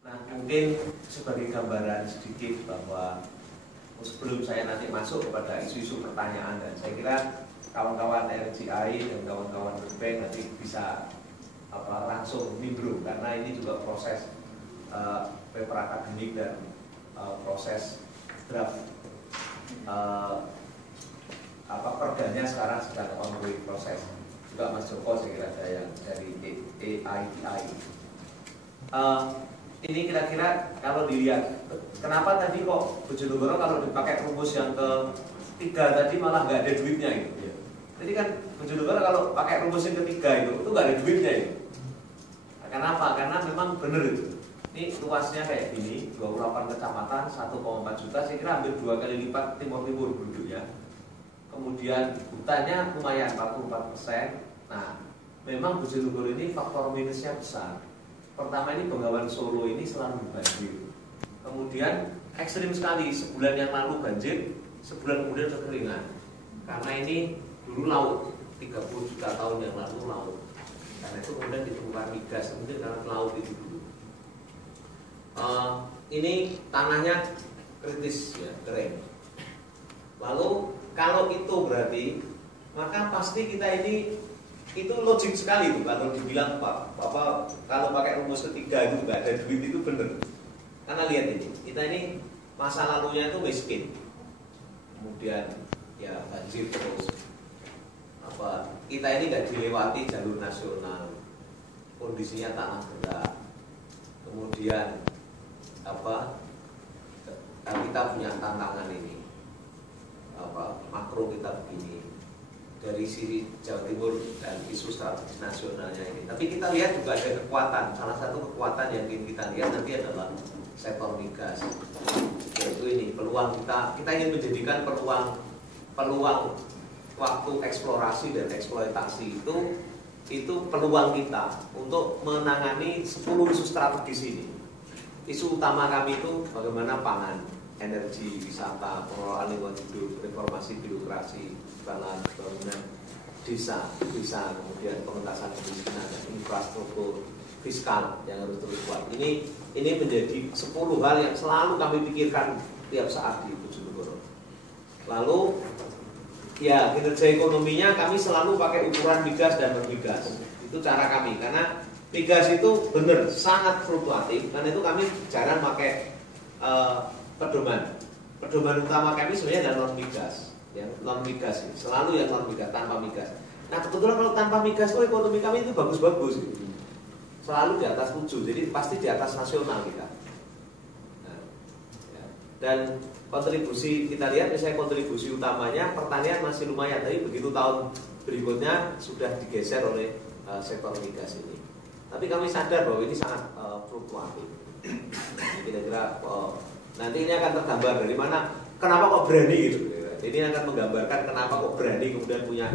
Nah, mungkin sebagai gambaran sedikit bahwa sebelum saya nanti masuk kepada isu-isu pertanyaan, dan saya kira kawan-kawan RGI dan kawan-kawan Berbank nanti bisa langsung nimbrung, karena ini juga proses paper akademik dan proses draft perdanya sekarang sedang ongoing proses. Juga Mas Joko saya kira ada yang dari AITI. Ini kira-kira kalau dilihat, kenapa tadi kok Bojonegoro kalau dipakai rumus yang ketiga tadi malah nggak ada duitnya gitu. Jadi kan Bojonegoro kalau pakai rumus yang ketiga itu nggak ada duitnya itu. Kenapa? Karena memang benar itu. Ini luasnya kayak gini, 28 kecamatan, 1,4 juta, saya kira hampir 2 kali lipat timur-timur penduduknya. Kemudian hutannya lumayan 44%. Nah, memang Bojonegoro ini faktor minusnya besar. Pertama, ini Bengawan Solo ini selalu banjir. Kemudian ekstrim sekali, sebulan yang lalu banjir, sebulan kemudian kekeringan. Karena ini dulu laut, 30 juta tahun yang lalu laut. Karena itu kemudian ditemukan migas, mungkin karena laut itu dulu. Ini tanahnya kritis ya, kering. Lalu kalau itu berarti, maka pasti kita ini itu logik sekali tuh kalau dibilang kalau pakai rumus ketiga itu nggak ada duit itu bener. Karena lihat ini, kita ini masa lalunya itu miskin, kemudian ya banjir terus. Kita ini nggak dilewati jalur nasional, kondisinya tanah gerak, kemudian kita punya tantangan ini, makro kita begini dari sisi Jawa Timur dan isu strategis nasionalnya ini. Tapi kita lihat juga ada kekuatan. Salah satu kekuatan yang ingin kita lihat nanti adalah sektor migas. Yaitu ini peluang kita ingin menjadikan peluang waktu eksplorasi dan eksploitasi itu peluang kita untuk menangani 10 isu strategis ini. Isu utama kami itu bagaimana pangan, energi, wisata, pengelolaan lingkungan hidup, reformasi birokrasi, bangunan desa, kemudian pengentasan kemiskinan, infrastruktur fiskal yang harus terus kuat. Ini menjadi 10 hal yang selalu kami pikirkan tiap saat di Bojonegoro. Lalu ya kinerja ekonominya kami selalu pakai ukuran migas dan non-migas. Itu cara kami, karena migas itu benar sangat fluktuatif, dan itu kami jarang pakai pedoman utama kami sebenarnya adalah non-migas, yang non-migas selalu yang non-migas, tanpa migas. Nah kebetulan kalau tanpa migas itu ekonomi kami itu bagus-bagus, selalu di atas 7, jadi pasti di atas nasional kita. Nah, ya. Dan kontribusi kita lihat, misalnya kontribusi utamanya pertanian masih lumayan, tapi begitu tahun berikutnya sudah digeser oleh sektor migas ini. Tapi kami sadar bahwa ini sangat fluktuatif. Kira-kira nanti ini akan tergambar dari mana, kenapa kok berani gitu. Ini akan menggambarkan kenapa kok berani kemudian punya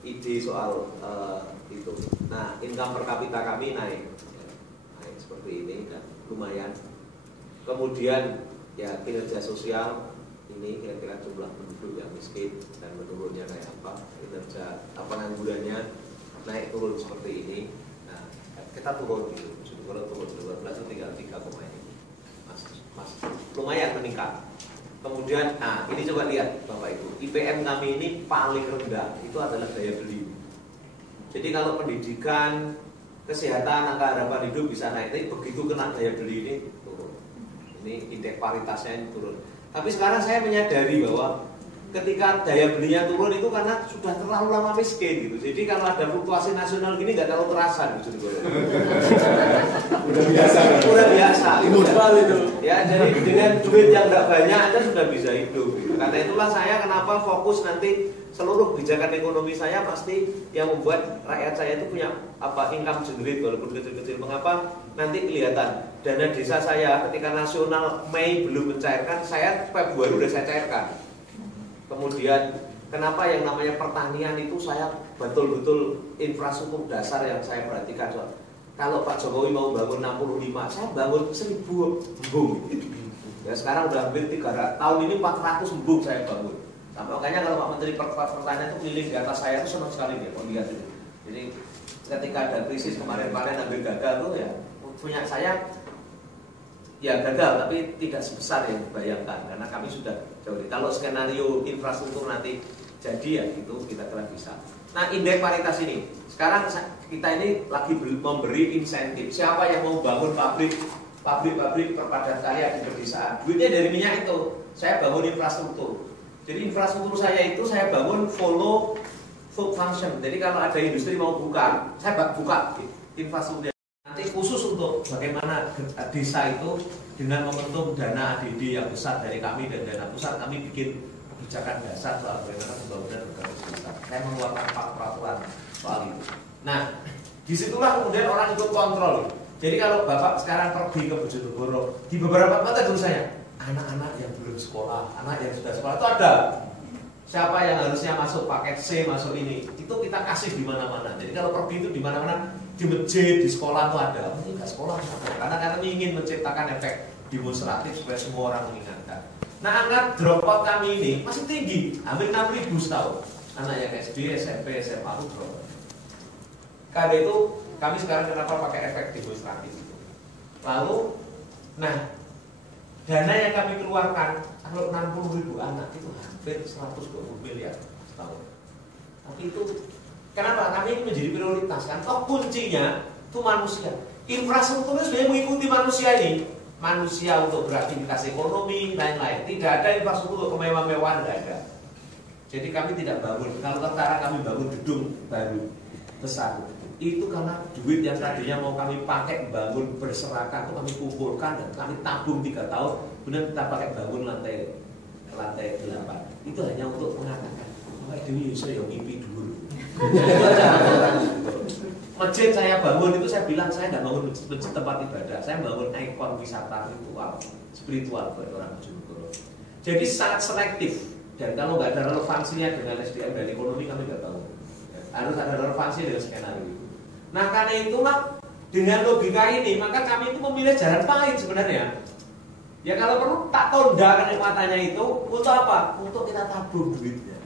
ide soal itu. Nah, income per kapita kami naik seperti ini dan lumayan. Kemudian ya kinerja sosial ini kira-kira jumlah penduduk yang miskin dan menurunnya kayak apa, kinerja penganggurannya naik turun seperti ini. Nah, kita turun gitu, turun 12 itu tinggal 3, ini. Mas, lumayan meningkat. Kemudian, nah ini coba lihat Bapak Ibu, IPM kami ini paling rendah itu adalah daya beli. Jadi kalau pendidikan, kesehatan, angka harapan hidup bisa naik, tapi begitu kena daya beli ini turun. Ini indeks paritasnya ini turun. Tapi sekarang saya menyadari bahwa ketika daya belinya turun itu karena sudah terlalu lama miskin gitu. Jadi kalau ada fluktuasi nasional gini nggak terlalu terasa gitu. Udah biasa. Itu. Ya, jadi dengan duit yang nggak banyak Anda sudah bisa hidup. Gitu. Karena itulah saya kenapa fokus nanti seluruh kebijakan ekonomi saya pasti yang membuat rakyat saya itu punya income generate walaupun kecil-kecil. Mengapa? Nanti kelihatan dana desa saya ketika nasional Mei belum mencairkan, saya Februari udah saya cairkan. Kemudian kenapa yang namanya pertanian itu saya betul-betul infrastruktur dasar yang saya perhatikan. Kalau Pak Jokowi mau bangun 65, saya bangun 1000 embung. Ya sekarang udah hampir 300, tahun ini 400 embung saya bangun. Nah, makanya kalau Pak Menteri Pertanian itu keliling di atas saya itu senang sekali dia melihat itu. Jadi ketika ada krisis kemarin-kemarin hampir gagal tuh ya punya saya ya gagal, tapi tidak sebesar yang dibayangkan karena kami sudah jauh. Kalau skenario infrastruktur nanti jadi ya itu kita kira bisa. Nah, indeks paritas ini sekarang kita ini lagi memberi insentif. Siapa yang mau bangun pabrik perpadat karya di pedesaan, duitnya dari minyak itu saya bangun infrastruktur. Jadi infrastruktur saya itu saya bangun follow food function. Jadi kalau ada industri mau buka, saya buka infrastruktur. Nanti khusus untuk bagaimana desa itu dengan momentum dana ADD yang besar dari kami dan dana pusat, kami bikin kebijakan dasar soal bagaimana pembangunan berbasis desa. Saya mengeluarkan peraturan soal itu. Nah, disitulah kemudian orang ikut kontrol. Jadi kalau Bapak sekarang pergi ke Bojonegoro, di beberapa kota dulu saya, anak-anak yang belum sekolah, anak yang sudah sekolah itu ada. Siapa yang harusnya masuk paket C, masuk ini, itu kita kasih di mana-mana. Jadi kalau pergi itu di mana-mana, di masjid, di sekolah itu ada. Ini nggak sekolah, karena kami ingin menciptakan efek demonstratif supaya semua orang mengingatkan. Nah, angka dropout kami ini masih tinggi, hampir 6.000 setahun. Anak yang SD, SMP, SMA itu dropout. Karena itu kami sekarang kenapa pakai efek demonstratif itu. Lalu, nah, dana yang kami keluarkan kalau 60.000 anak itu hampir 120 miliar setahun. Tapi itu kenapa? Kami ini menjadi prioritas kan? Toh kuncinya itu manusia. Infrastrukturnya sebenarnya mengikuti manusia ini. Manusia untuk beraktivitas ekonomi, lain-lain. Tidak ada infrastruktur untuk kemewah-mewahan, tidak ada. Jadi kami tidak bangun. Kalau sekarang kami bangun gedung baru besar, itu karena duit yang tadinya mau kami pakai bangun berserakan itu kami kumpulkan dan kami tabung 3 tahun, kemudian kita pakai bangun lantai 8. Itu hanya untuk mengatakan Pak Dewi saya yang mimpi dulu. Masjid saya bangun itu saya bilang saya nggak bangun masjid tempat ibadah, saya bangun ikon wisata spiritual buat orang Bojonegoro. Jadi sangat selektif dan kalau nggak ada relevansinya dengan SDM dan ekonomi kami nggak bangun. Harus ada relevansi dengan skenario. Nah karena itulah dengan logika ini maka kami itu memilih jalan pahit sebenarnya. Ya kalau perlu tak tunda kenikmatannya itu untuk apa? Untuk kita tabung duitnya.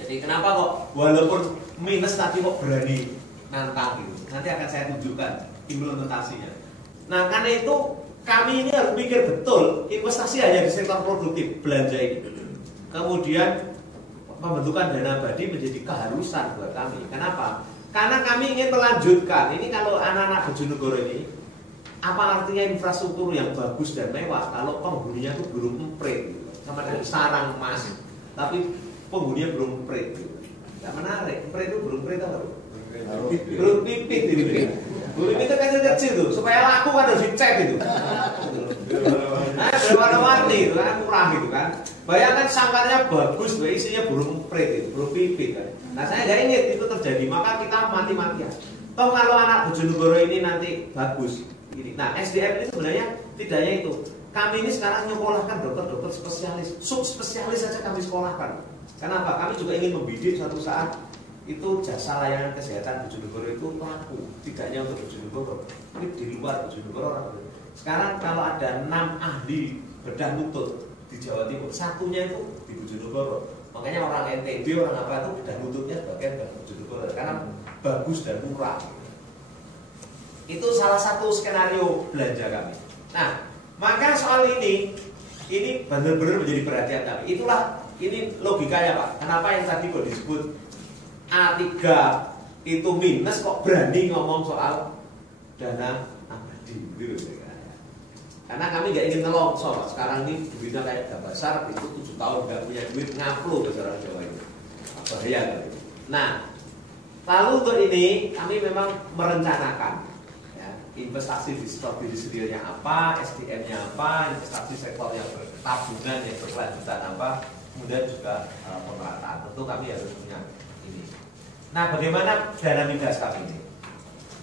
Jadi kenapa kok walaupun minus tapi kok berani nantang gitu. Nanti akan saya tunjukkan implementasinya. Nah karena itu kami ini harus pikir betul investasi hanya di sektor produktif belanja ini. Kemudian pembentukan dana abadi menjadi keharusan buat kami. Kenapa? Karena kami ingin melanjutkan. Ini kalau anak-anak Bojonegoro ini, apa artinya infrastruktur yang bagus dan mewah kalau penghuninya itu belum emprit, gitu. Sama dengan sarang emas, tapi penghuninya belum emprit. Gitu. Gak menarik. Emprit itu belum emprit apa? Belum pipit. Belum pipit itu kecil-kecil tuh, supaya laku kan harus dicek gitu. Nah, berwarna-warni itu kan murah gitu kan. Bayangkan sangkarnya bagus, isinya belum emprit itu, belum pipit kan. Nah saya nggak ingin itu terjadi, maka kita mati-matian. Toh kalau anak Bojonegoro ini nanti bagus, ini. Nah SDM ini sebenarnya tidak hanya itu. Kami ini sekarang nyekolahkan dokter-dokter spesialis, subspesialis saja kami sekolahkan. Kenapa? Kami juga ingin membidik suatu saat itu jasa layanan kesehatan Bojonegoro itu laku, tidak hanya untuk Bojonegoro, ini di luar Bojonegoro orang. Sekarang kalau ada 6 ahli bedah lutut di Jawa Timur, satunya itu di Bojonegoro. Makanya orang NTB, orang apa itu bedah lututnya sebagian dari Bojonegoro karena bagus dan murah. Itu salah satu skenario belanja kami. Nah, maka soal ini benar-benar menjadi perhatian kami. Itulah ini logikanya Pak. Kenapa yang tadi kok disebut A3 itu minus kok berani ngomong soal dana abadi gitu. Karena kami nggak ingin nelongso, sekarang ini duitnya kayak gak besar, itu 7 tahun nggak punya duit ngaplu ke orang Jawa itu, bahaya gitu. Nah, lalu untuk ini kami memang merencanakan ya, investasi di sektor industrialnya apa, SDM-nya apa, investasi sektor yang bertabungan yang berkelanjutan apa, kemudian juga pemerataan. Tentu kami harus punya ini. Nah, bagaimana dana migas kami ini?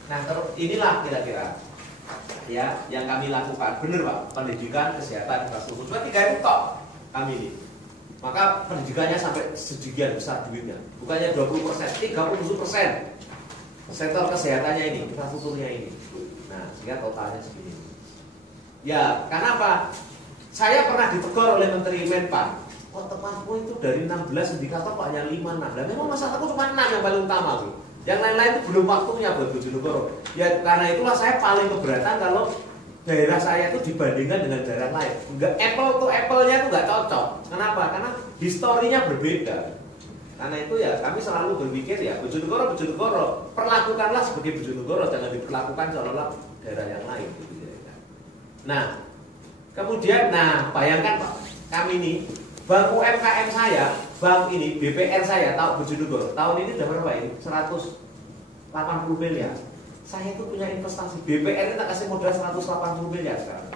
Nah, inilah kira-kira ya yang kami lakukan. Benar Pak, pendidikan, kesehatan, infrastruktur. Cuma 3 itu tok kami ini. Maka pendidikannya sampai sebagian besar duitnya. Bukannya 20%, 37%. Sektor kesehatannya ini, infrastrukturnya ini. Nah, sehingga totalnya segini. Ya, karena apa? Saya pernah ditegur oleh Menteri Menpan. Kok tempatmu itu dari 16 indikator kok hanya 5-6. Nah, memang masalahku cuma 6 yang paling utama tuh. Yang lain-lain itu belum waktunya buat Bojonegoro. Ya karena itulah saya paling keberatan kalau daerah saya itu dibandingkan dengan daerah lain, enggak apple to apple-nya itu nggak cocok. Kenapa? Karena historinya berbeda. Karena itu ya kami selalu berpikir ya Bojonegoro, perlakukanlah sebagai Bojonegoro, jangan diperlakukan seolah-olah daerah yang lain. Gitu ya. Nah, kemudian, bayangkan Pak, kami ini bank UMKM saya, bank ini BPR saya tahu Bojonegoro tahun ini udah berapa ini? 180 miliar. Saya itu punya investasi BPR ini tak kasih modal 180 miliar sekarang.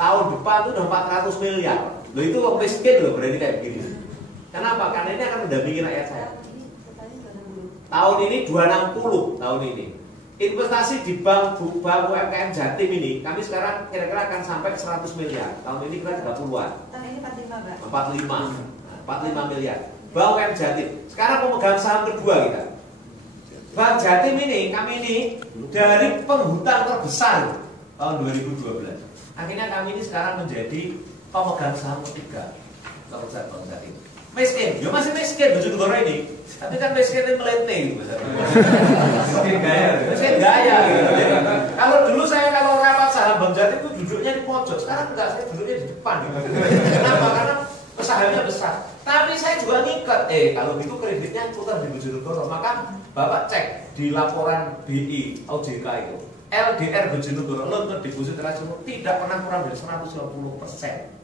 Tahun depan itu udah 400 miliar. Loh itu miskin loh berarti kayak begini. Kenapa? Karena ini akan mendampingi rakyat saya. Tahun ini 260 tahun ini. Investasi di bank UMKM Jatim ini kami sekarang kira-kira akan sampai 100 miliar. Tahun ini kira 30-an. Tahun ini 45, Pak. 45 miliar. Bank UMKM Jatim. Sekarang pemegang saham kedua kita. Bank Jatim ini, kami ini dari penghutang terbesar tahun 2012. Akhirnya kami ini sekarang menjadi pemegang saham ketiga terbesar Bank Jatim. Miskin, ya masih miskin Bojonegoro ini. Tapi kan miskin ini melete gitu. Miskin gaya gitu. Kalau dulu saya kalau rapat saham Bank Jatim itu duduknya di pojok, sekarang enggak, saya duduknya di depan gitu. Kenapa? Karena sahamnya besar. Tapi saya juga ngikat, kalau gitu kreditnya putar di Bojonegoro, maka Bapak cek di laporan BI OJK itu, LDR Bojonegoro, loan to deposit ratio tidak pernah kurang dari 120%.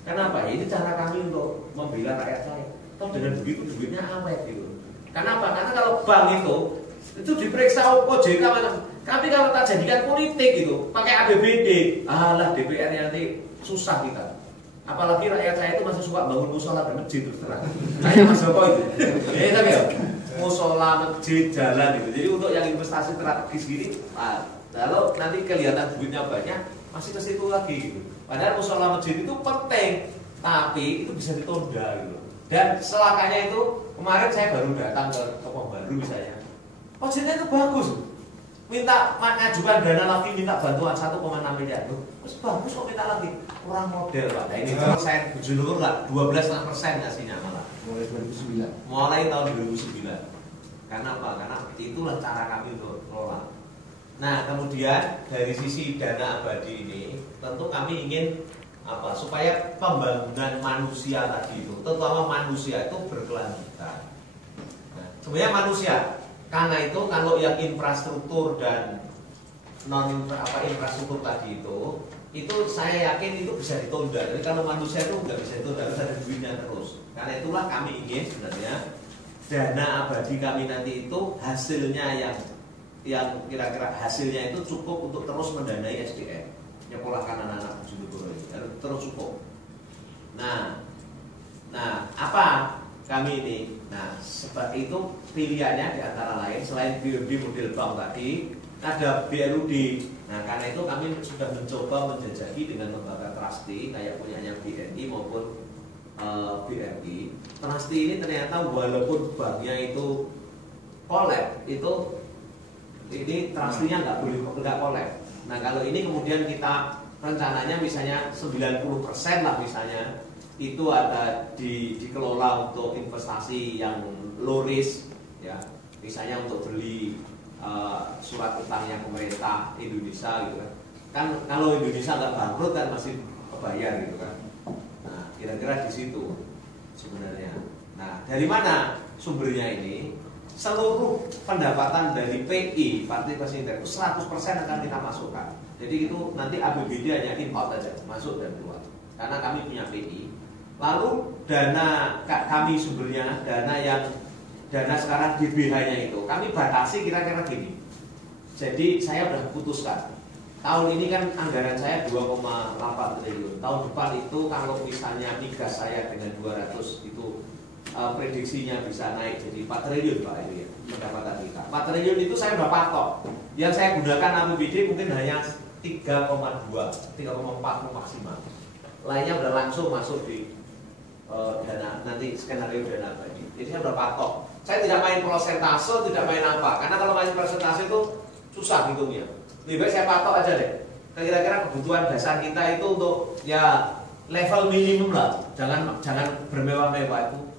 Kenapa? Ini cara kami untuk membela rakyat saya. Toh dengan begitu duitnya awet gitu. Kenapa? Karena kalau bank itu diperiksa OJK macam. Tapi kalau tak jadikan politik gitu, pakai APBD, alah DPR nanti susah kita. Apalagi rakyat saya itu masih suka bangun musola dan masjid terus terang. Kayak Mas Joko itu. Ya tapi ya, musola, masjid, jalan gitu. Jadi untuk yang investasi strategis gini, kalau nanti kelihatan duitnya banyak, masih ke situ lagi gitu. Padahal musola masjid itu penting, tapi itu bisa ditunda gitu. Dan celakanya itu kemarin saya baru datang ke Pembaru misalnya. Masjidnya itu bagus. Minta mengajukan dana lagi, minta bantuan 1,6 miliar tuh. Terus bagus kok minta lagi. Kurang model Pak. Nah ini persen Bojonegoro lah 12% ngasihnya malah. Mulai 2009. Mulai tahun 2009. Karena apa? Karena itulah cara kami untuk kelola. Nah kemudian dari sisi dana abadi ini tentu kami ingin apa supaya pembangunan manusia tadi itu, terutama manusia itu berkelanjutan. Nah, sebenarnya manusia karena itu kalau yang infrastruktur dan non infrastruktur tadi itu saya yakin itu bisa ditunda. Jadi kalau manusia itu nggak bisa ditunda, harus ada duitnya terus. Karena itulah kami ingin sebenarnya dana abadi kami nanti itu hasilnya yang kira-kira hasilnya itu cukup untuk terus mendanai SDM, nyekolahkan anak-anak Bojonegoro ini harus terus cukup. Nah apa kami ini? Nah seperti itu pilihannya di antara lain selain BUD model bank tadi ada BLUD. Nah karena itu kami sudah mencoba menjajaki dengan lembaga trustee kayak punyanya BNI maupun BRI. Trustee ini ternyata walaupun banknya itu collab ini trustee-nya nggak collab. Nah kalau ini kemudian kita rencananya misalnya 90% lah misalnya itu ada dikelola untuk investasi yang low risk ya, misalnya untuk beli surat utangnya pemerintah Indonesia gitu kan kalau Indonesia nggak bangkrut kan masih kebayar gitu kan. Nah kira-kira di situ sebenarnya. Nah dari mana sumbernya ini? Seluruh pendapatan dari PI partisipasi itu 100% akan kita masukkan. Jadi itu nanti APBD hanya input aja, masuk dan keluar. Karena kami punya PI. Lalu dana kami sumbernya, dana sekarang DBH-nya itu kami batasi kira-kira gini. Jadi saya sudah putuskan. Tahun ini kan anggaran saya 2,8 triliun. Tahun depan itu kalau misalnya migas saya dengan 200 itu prediksinya bisa naik jadi 4 triliun Pak itu ya pendapatan kita. 4 triliun itu saya sudah patok. Yang saya gunakan APBD mungkin hanya 3,2, 3,4 maksimal. Lainnya sudah langsung masuk di dana nanti skenario dana abadi. Jadi saya sudah patok. Saya tidak main persentase, tidak main apa. Karena kalau main persentase itu susah hitungnya. Lebih baik saya patok aja deh. Kira-kira kebutuhan dasar kita itu untuk ya level minimum lah. Jangan bermewah-mewah itu.